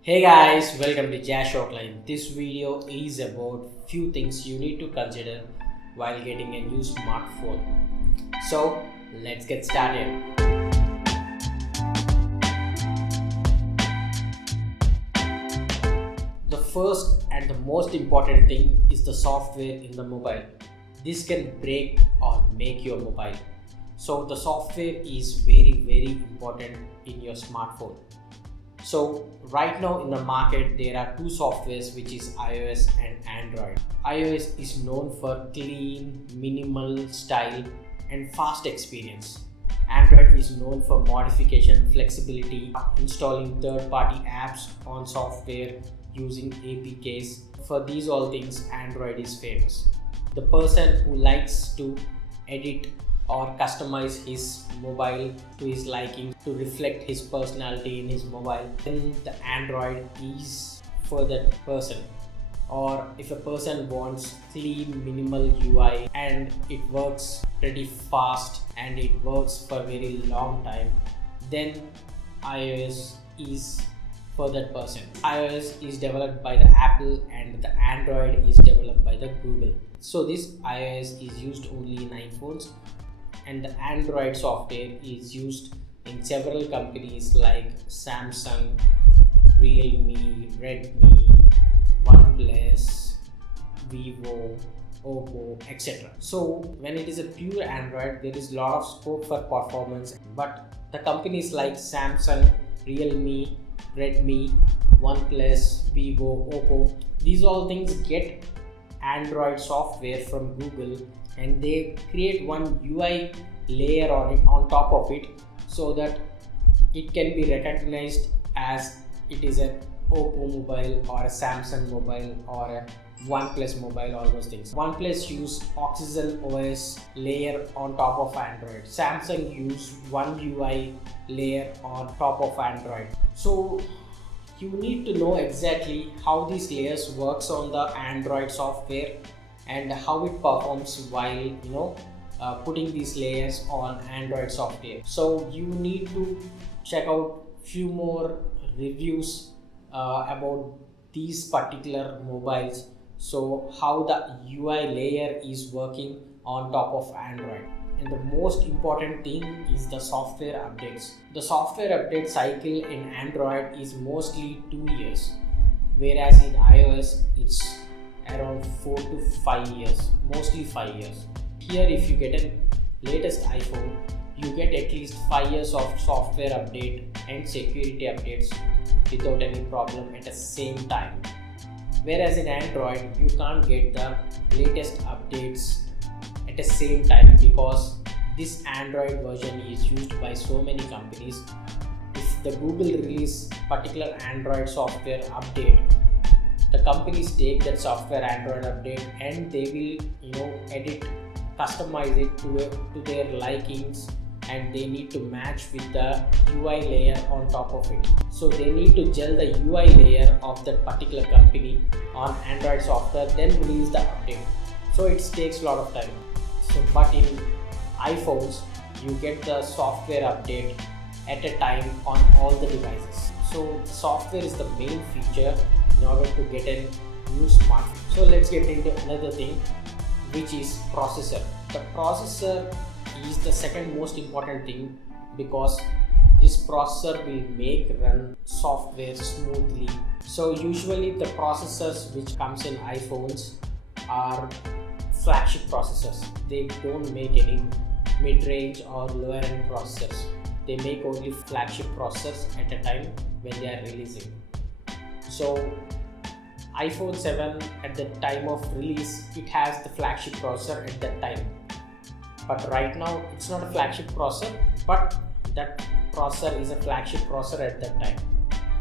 Hey guys, welcome to Jash Outline. This video is about few things you need to consider while getting a new smartphone. So let's get started. The first and the most important thing is the software in the mobile. This can break or make your mobile. So the software is very important in your smartphone. So right now in the market there are two softwares, which is iOS and Android. iOS is known for clean, minimal style and fast experience. Android is known for modification, flexibility, installing third-party apps on software using APKs. For these all things, Android is famous. The person who likes to edit or customize his mobile to his liking to reflect his personality in his mobile, then the Android is for that person. Or if a person wants clean, minimal UI and it works pretty fast and it works for a very long time, then iOS is for that person. iOS is developed by the Apple and the Android is developed by the Google. So this iOS is used only in iPhones, and the Android software is used in several companies like Samsung, Realme, Redmi, OnePlus, Vivo, Oppo, etc. So when it is a pure Android, there is a lot of scope for performance, but the companies like Samsung, Realme, Redmi, OnePlus, Vivo, Oppo, these all things get Android software from Google and they create one UI layer on top of it, so that it can be recognized as it is a Oppo mobile or a Samsung mobile or a OnePlus mobile, all those things. OnePlus use Oxygen OS layer on top of Android. Samsung use one UI layer on top of Android. So you need to know exactly how these layers works on the Android software and how it performs while putting these layers on Android software. So you need to check out few more reviews about these particular mobiles, so how the UI layer is working on top of Android. And the most important thing is the software updates. The software update cycle in Android is mostly 2 years, whereas in iOS it's around 4 to 5 years, mostly 5 years. Here if you get a latest iPhone, you get at least 5 years of software update and security updates without any problem at the same time. Whereas in Android, you can't get the latest updates at the same time because this Android version is used by so many companies. If the Google release particular Android software update, the companies take that software Android update and they will edit, customize it to their likings, and they need to match with the UI layer on top of it. So they need to gel the UI layer of that particular company on Android software, then release the update. So it takes a lot of time. But in iPhones, you get the software update at a time on all the devices. So software is the main feature in order to get a new smartphone. So let's get into another thing, which is processor. The processor is the second most important thing because this processor will make run software smoothly. So usually the processors which comes in iPhones are flagship processors. They don't make any mid-range or lower end processors. They make only flagship processors at a time when they are releasing. So iPhone 7 at the time of release, it has the flagship processor at that time. But right now it's not a flagship processor, but that processor is a flagship processor at that time.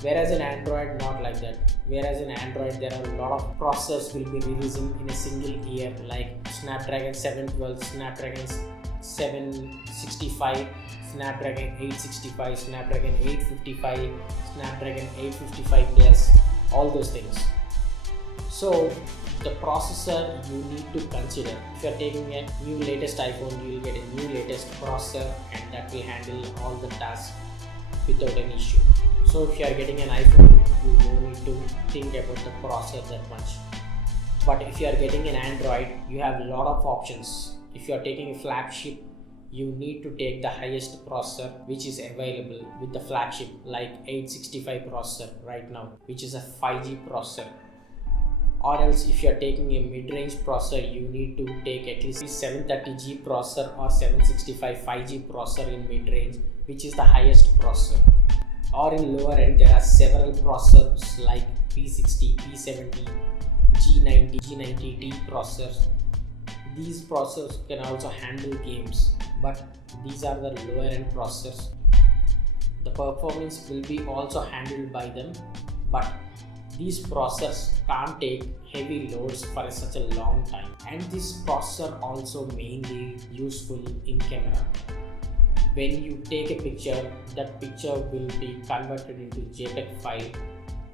Whereas in Android, not like that. Whereas in Android, there are a lot of processors will be releasing in a single year, like Snapdragon 712, Snapdragon 765, Snapdragon 865, Snapdragon 855, Snapdragon 855 Plus, all those things. So the processor you need to consider. If you are taking a new latest iPhone, you will get a new latest processor and that will handle all the tasks without an issue. So if you are getting an iPhone, you to think about the processor that much. But if you are getting an Android, you have a lot of options. If you are taking a flagship, you need to take the highest processor which is available with the flagship, like 865 processor right now, which is a 5G processor. Or else if you are taking a mid-range processor, you need to take at least 730G processor or 765 5G processor in mid-range, which is the highest processor. Or in lower end, there are several processors like P60, P70, G90, G90T processors. These processors can also handle games, but these are the lower end processors. The performance will be also handled by them, but these processors can't take heavy loads for such a long time. And this processor also mainly useful in camera. When you take a picture, that picture will be converted into JPEG file,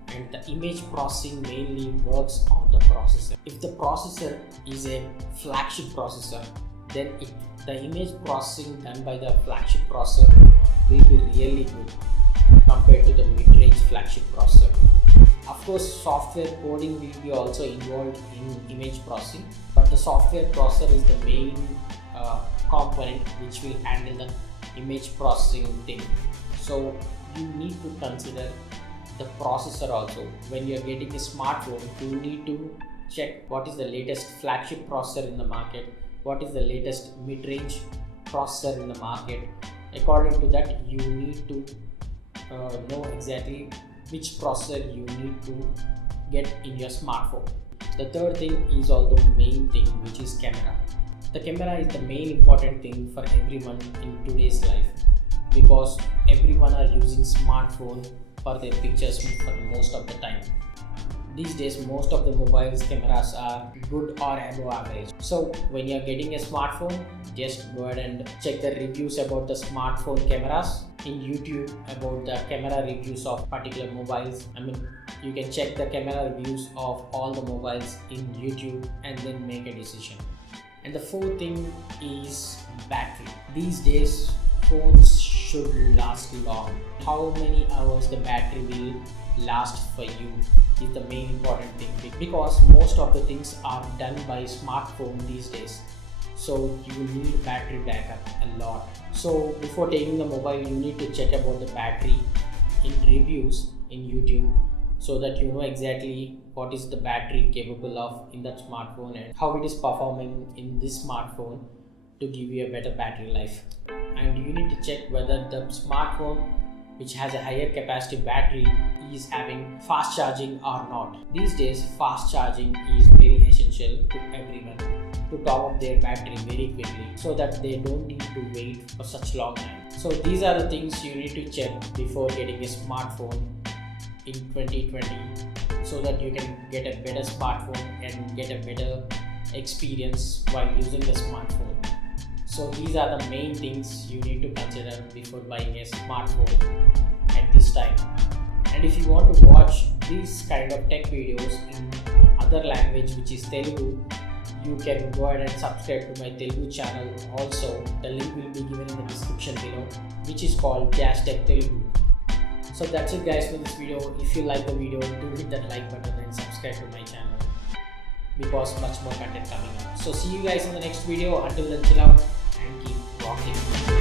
and the image processing mainly works on the processor. If the processor is a flagship processor, then the image processing done by the flagship processor will be really good compared to the mid-range flagship processor. Of course, software coding will be also involved in image processing, but the software processor is the main component which will handle the image processing thing. So you need to consider the processor also. When you are getting a smartphone, you need to check what is the latest flagship processor in the market, what is the latest mid-range processor in the market. According to that, you need to know exactly which processor you need to get in your smartphone. The third thing is also the main thing, which is camera. The camera is the main important thing for everyone in today's life, because everyone are using smartphone for their pictures for most of the time. These days, most of the mobiles cameras are good or above average. So when you are getting a smartphone, just go ahead and check the reviews about the smartphone cameras in YouTube, about the camera reviews of particular mobiles. You can check the camera reviews of all the mobiles in YouTube and then make a decision. And the fourth thing is battery. These days, phones should last long. How many hours the battery will last for you is the main important thing, because most of the things are done by smartphone these days. So you need battery backup a lot. So before taking the mobile, you need to check about the battery in reviews in YouTube, so that you know exactly what is the battery capable of in that smartphone and how it is performing in this smartphone to give you a better battery life. And you need to check whether the smartphone which has a higher capacity battery is having fast charging or not. These days, fast charging is very essential to everyone to top up their battery very quickly, so that they don't need to wait for such long time. So these are the things you need to check before getting a smartphone in 2020, so that you can get a better smartphone and get a better experience while using the smartphone. So these are the main things you need to consider before buying a smartphone at this time. And if you want to watch these kind of tech videos in other language, which is Telugu, you can go ahead and subscribe to my Telugu channel. Also, the link will be given in the description below, which is called Dash Tech Telugu. So that's it guys for this video. If you like the video, do hit that like button and subscribe to my channel, because much more content coming up. So see you guys in the next video. Until then, chill out and keep rocking.